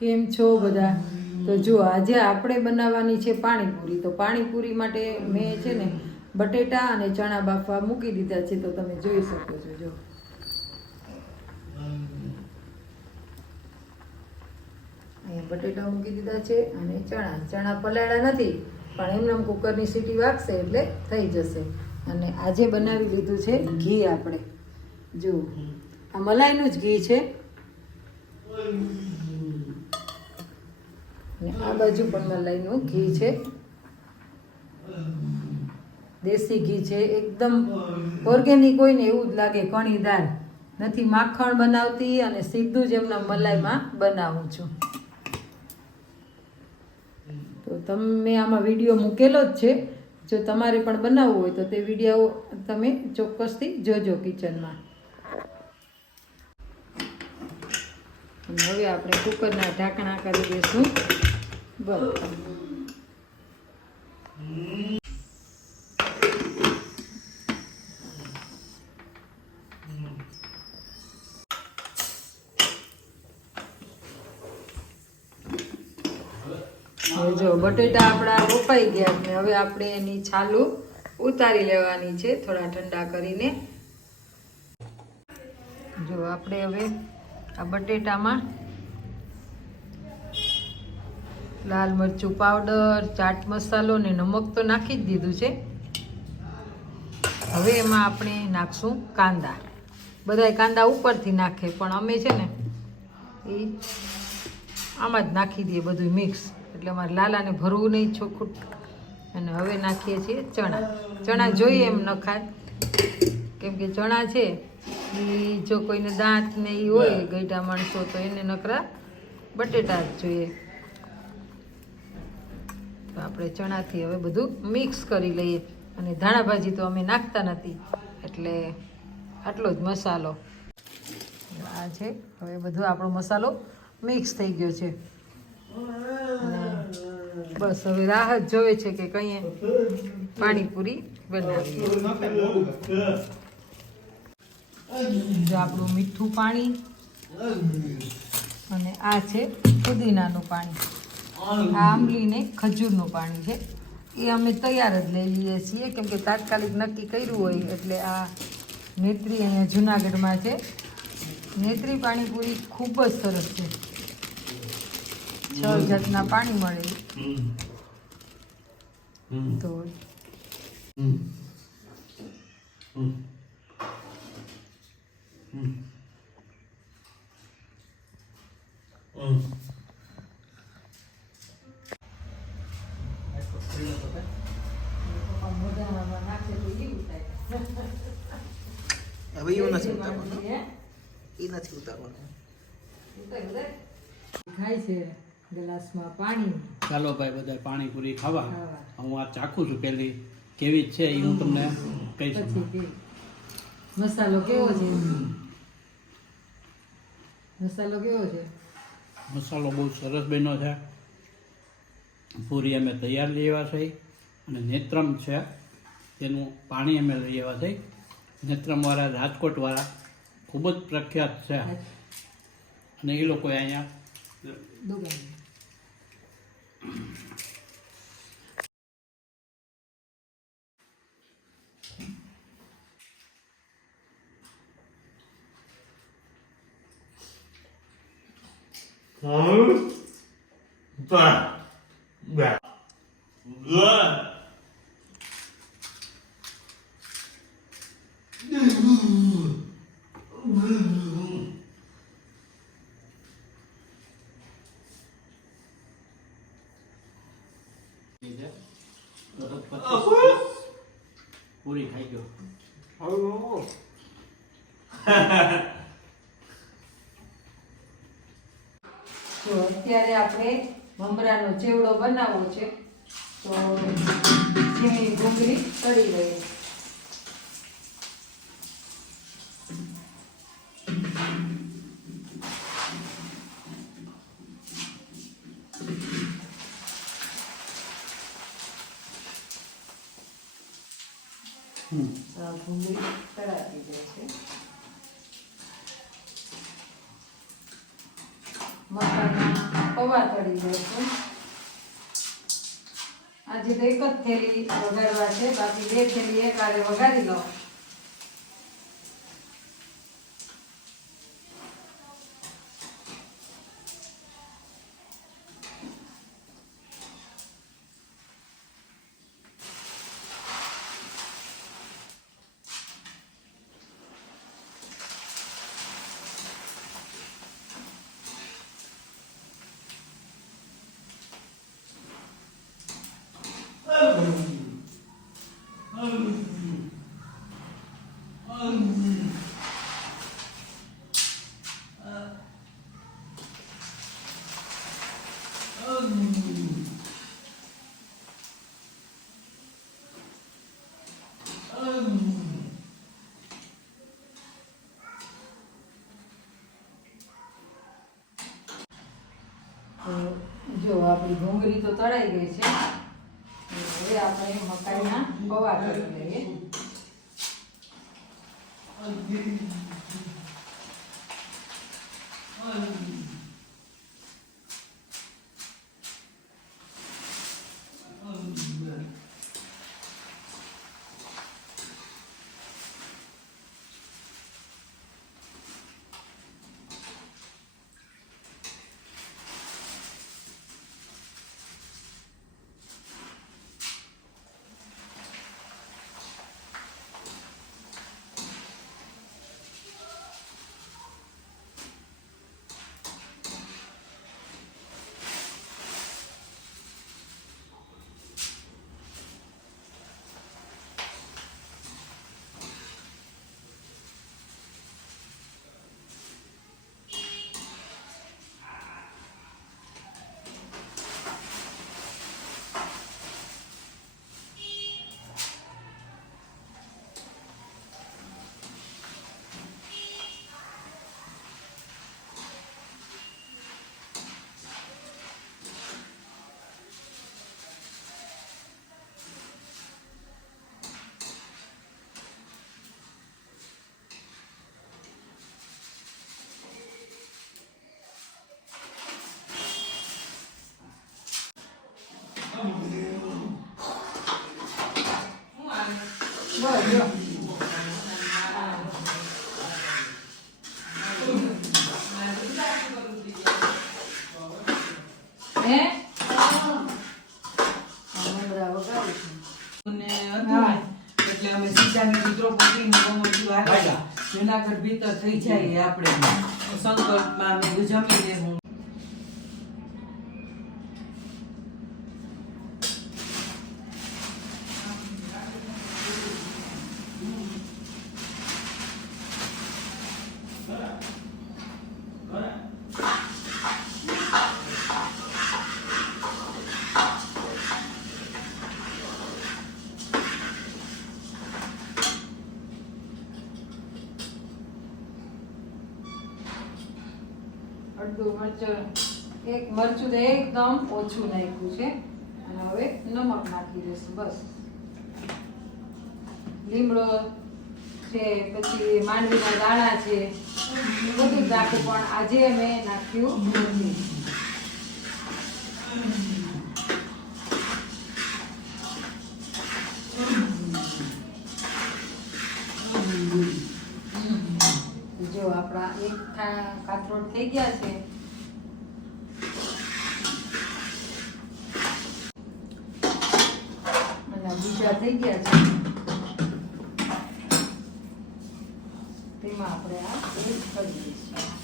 કેમ છો બધા? તો જો આજે આપણે બનાવવાની છે પાણીપુરી. તો પાણીપુરી માટે મેં છે ને બટેટા અને ચણા બાફવા મૂકી દીધા છે, તો તમે જોઈ શકો છો, જો. અહીંયા બટેટા મૂકી દીધા છે અને ચણા. ચણા પલાળ્યા નથી, પણ એમને એમ કુકરની સીટી વાગશે એટલે થઈ જશે. અને આજે બનાવી લીધું છે ઘી આપણે. જો, આ મલાઈનું જ ઘી છે. અને આ બાજુ પણ મલાઈનું ઘી છે. દેશી ઘી છે. એકદમ ઓર્ગેનિક હોય ને એવું જ લાગે કણીદાર નથી માખણ બનાવતી અને સીધું જ એમના મલાઈમાં બનાવું છું. તો તમે આમાં વીડિયો મૂકેલો જ છે. જો તમારે પણ બનાવવું હોય તો તે વીડિયો તમે ચોક્કસથી જોજો કિચનમાં. હવે આપણે કુકરના ઢાંકણા કરી દઈશું. હવે જો બટેટા આપણા રોપાઈ ગયા ને હવે આપણે એની છાલું ઉતારી લેવાની છે, થોડા ઠંડા કરીને. જો આપણે હવે આ બટેટામાં લાલ મરચું પાવડર ચાટ મસાલો ને નમક તો નાખી જ દીધું છે. હવે એમાં આપણે નાખશું કાંદા. બધાય કાંદા ઉપરથી નાખે પણ અમે છે ને એ આમાં જ નાખી દઈએ બધું મિક્સ એટલે અમારે લાલાને ભરવું નહીં ચોખ્ખું અને હવે નાખીએ છીએ ચણા. ચણા જોઈએ એમ નખાય. કેમ કે ચણા છે એ જો કોઈને દાંત ને એ હોય ગઈઢા માણસો તો એને નકરા બટેટા જ જોઈએ. તો આપણે ચણાથી હવે બધું મિક્સ કરી લઈએ. અને ધાણા ભાજી તો અમે નાખતા નથી. એટલે આટલો જ મસાલો. આ છે. હવે બધો આપણો મસાલો મિક્સ થઈ ગયો છે. બસ હવે રાહત જોવે છે કે કઈ પાણીપુરી બનાવીએ. જો આપણું મીઠું પાણી. અને આ છે પુદીનાનું પાણી. આ આંબલીને ખજૂરનું પાણી છે. એ અમે તૈયાર જ લઈ લઈએ છીએ કેમ કે તાત્કાલિક નક્કી કર્યું હોય એટલે આ નેત્રી અહીંયા જુનાગઢમાં છે. નેત્રી પાણીપુરી ખૂબ જ સરસ છે. છ જાતના પાણી મળે. તો મોઢામાં હવે એવું નથી ઉતારવાનું એ નથી ઉતારવાનું ગ્લાસમાં પાણી ચાલો ભાઈ બધા પાણીપુરી ખાવા. હું આ ચાખું છું પેલી કેવી છે એ હું તમને કહી શકું મસાલો કેવો છે મસાલો કેવો છે મસાલો બહુ સરસ બન્યો છે પૂરી અમે તૈયાર લઈ આવ્યા છે અને નેત્રમ છે તેનું પાણી અમે લઈ આવ્યા છે નેત્રમવાળા રાજકોટવાળા ખૂબ જ પ્રખ્યાત છે. અને એ લોકોએ અહીંયા દુકાન પૂરી ખાઈ ગયો અત્યારે આપણે મમરાનો ચેવડો બનાવવો છે. તો ઝીણી ડુંગળી તળી રહી હમ ડુંગળી તળાતી જાય છે મકાના તળી છે આજે તો એક જ થેલી વઘારવા છે બાકી બે થેલી એક આડે વઘારી લો તો જો આપણી ડુંગળી તો તળાઈ ગઈ છે. હવે આપણે મકાઈના પૌવા કરી લઈએ. બસ જો હે હા, મમરા વઘારું છું. અને હતું ને, એટલે અમે સીતાની મિત્રો બહુ બધું આવ્યા. જુનાગઢ ભીતર થઈ જાય આપણે સંકલ્પમાં અમે કીધું જમી એક મરચું એકદમ ઓછું નાખ્યું છે. અને હવે નમક નાખી દઈશું, બસ. લીમડો છે, પછી માંડવીના દાણા છે બધું જ નાખ્યું પણ આજે અમે નાખ્યું નથી. જો આપણા એક કાથરોટ થઈ ગયા છે થઈ ગયા છે. તેમાં આપણે આ એડ કરી દઈશું